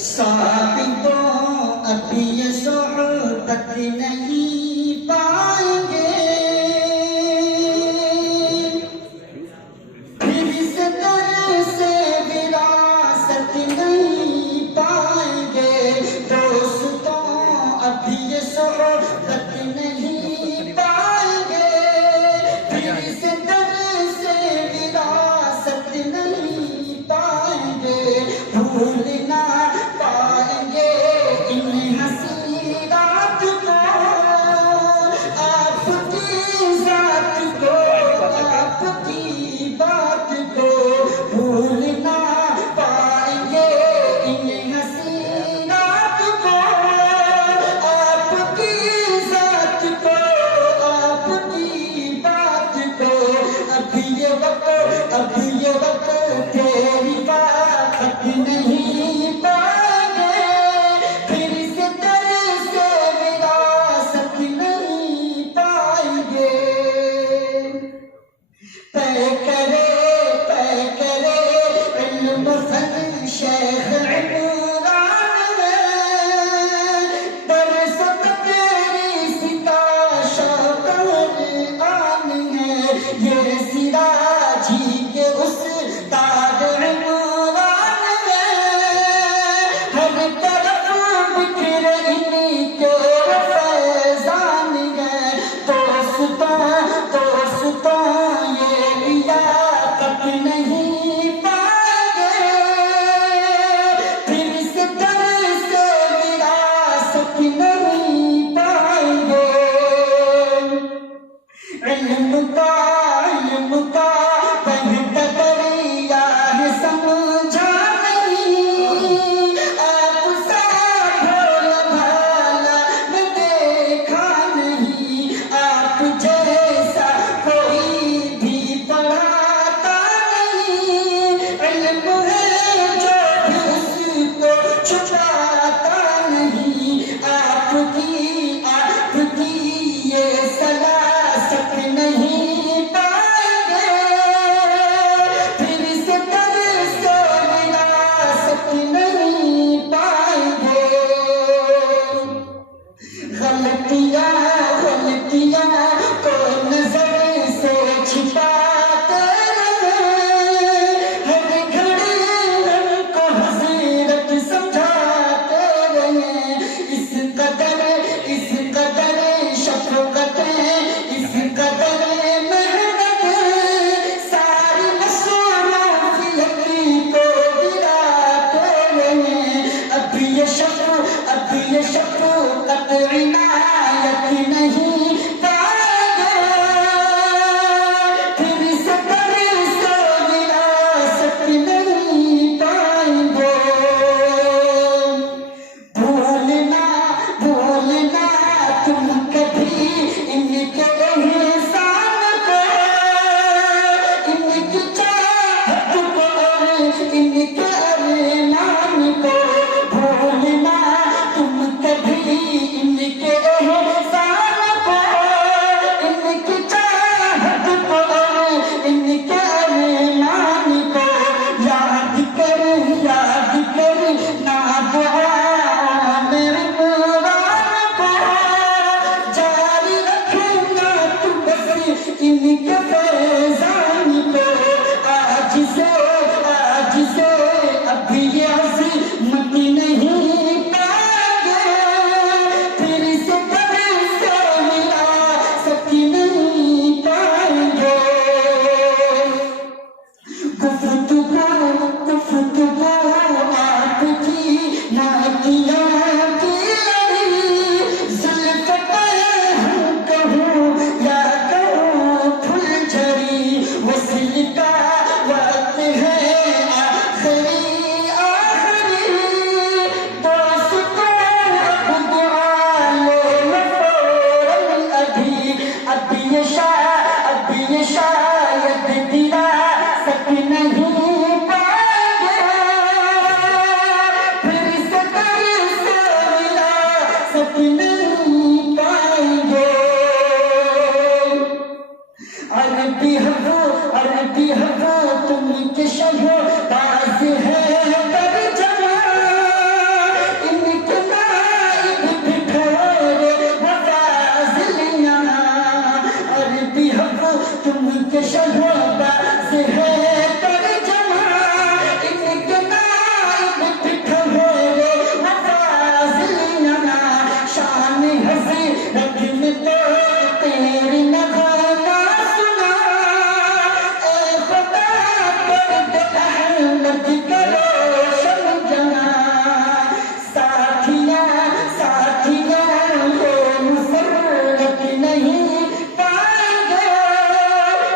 साबितों अभी ये सोहबत नहीं पाएंगे, फिर इस दर से विरासत नहीं पाएंगे। दोस्तों अभी ये सोहबत नहीं पाएंगे, फिर इस दर से विरासत नहीं पाएंगे। भूलना पाएंगे इन हंसी रात को, आपकी जात को, आपकी बात को। भूलना पाएंगे इन हंसी रात को, आपकी जात को, आपकी बात को। अभी ये वक्त तेरी बात नहीं पाएंगे, फिर इस दर से विरासत नहीं पाएंगे। तय करे इल्म फन शेख इमरान है, दर्स तदरीसिता शौक़ आन है। ये सिराजी के उस्ताद इमरान है, हर तरफ बिखर इनके फैज़ान है। दोस्तों ये लियाकत नहीं पाएंगे, फिर इस दर से विरासत नहीं पाएंगे। इल्म का बहता दरिया है समझा नहीं, आप सा भोला भाला मैं देखा नहीं। आप जैसा कोई भी पढ़ाता नहीं, इल्म है जो भी उसको छुपाता नहीं। आपकी ये सलासत नहीं पाएंगे, फिर इस दर से विरासत नहीं पाएंगे। गलतियां को नजर से छिपाते रहे, हर घड़ी हमको हज़रत समझाते रहे। इस कदर शफ़क़त, इस कदर मेहनत, सारी मसरूफ़ियत को गिराते रहे। अभी ये शफ़क़त इनायत नहीं पाएंगे, फिर इस दर से विरासत नहीं पाएंगे। भूलना तुम कभी इनके एहसान को, इनकी चाहत को और इनके अरमान को। भूलना तुम कभी इनके एहसान को, इनकी चाहत को और इनके अरमान को। याद कर ना दुआ मेरे कुरान को, जारी रखना तू बस इनके फैज़ान को। आज से शहदा से है तर्जमा इनके नाइब ठहरे वफाज़िलना शान हज़रत में तो तेरी नगाना सुना ए खुदा कर दे अहमद करो शमजना साथिया साथिया ये मुसर्रत नहीं पाएंगे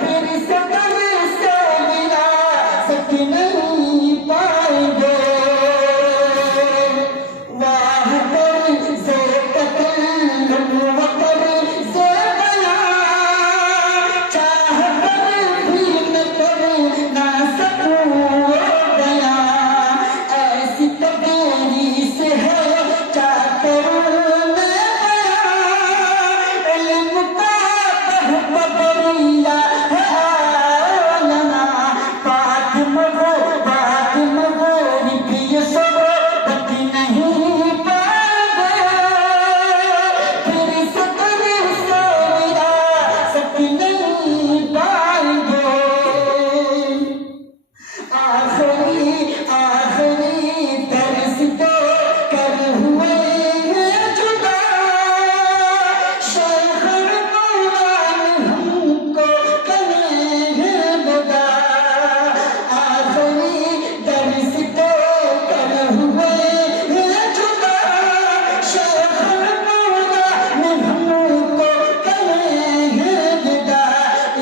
फिर से कर से विरासत नहीं पाएंगे वाह कर से तकल्लुम व कर से बयां चाह कर भी न कर ना सकूं बयां ऐसी तकदीर से है क्या करूं मैं बयां इल्म का बदरिया है आलमा बात मगो भी ये सब बती नहीं पाएंगे फिर से कभी से विरासत नहीं पाएंगे आखिरी आखिरी दर्स दे कर हुए हैं जुदा शेख कुरान हमको कहेंगे विदा आखिरी दर्स दे कर हुए हैं जुदा शेख कुरान हमको कहेंगे विदा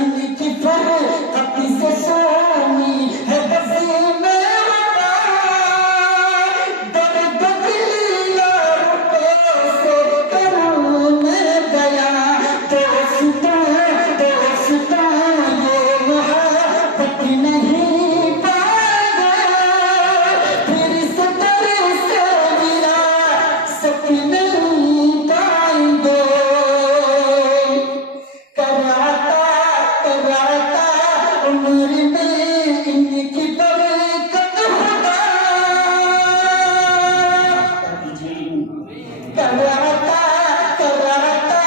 इनकी फरकत से सोनी है बसी में वफा दर्द दिल यारों से करूं मैं बयां दोस्तों ये मोहब्बत नहीं पाएंगे फिर से दर से विरासत नहीं पाएंगे कराता उम्र में इनकी बरकत खुदा कराता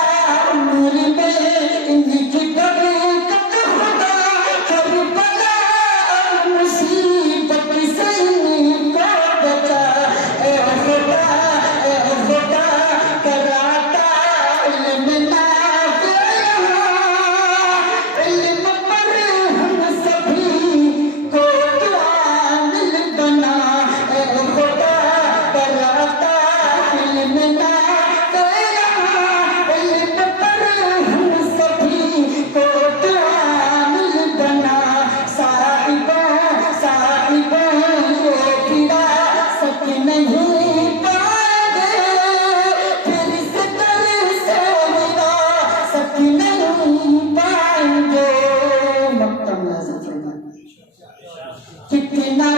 उम्र में इनकी बरकत खुदा करबला और मुसीबत से इनको बचा ए खुदा कराता इल्म नाफ़िअ इल्म पर हम सभी को कामिल बना ए खुदा कराता इल्म नाफ़िअ इल्म पर हम सभी को कामिल बना साहिबा ये विरासत नहीं पाएंगे फिर से दर से विरासत नहीं पाएंगे मक्तम लाज़िम फरमाए कितना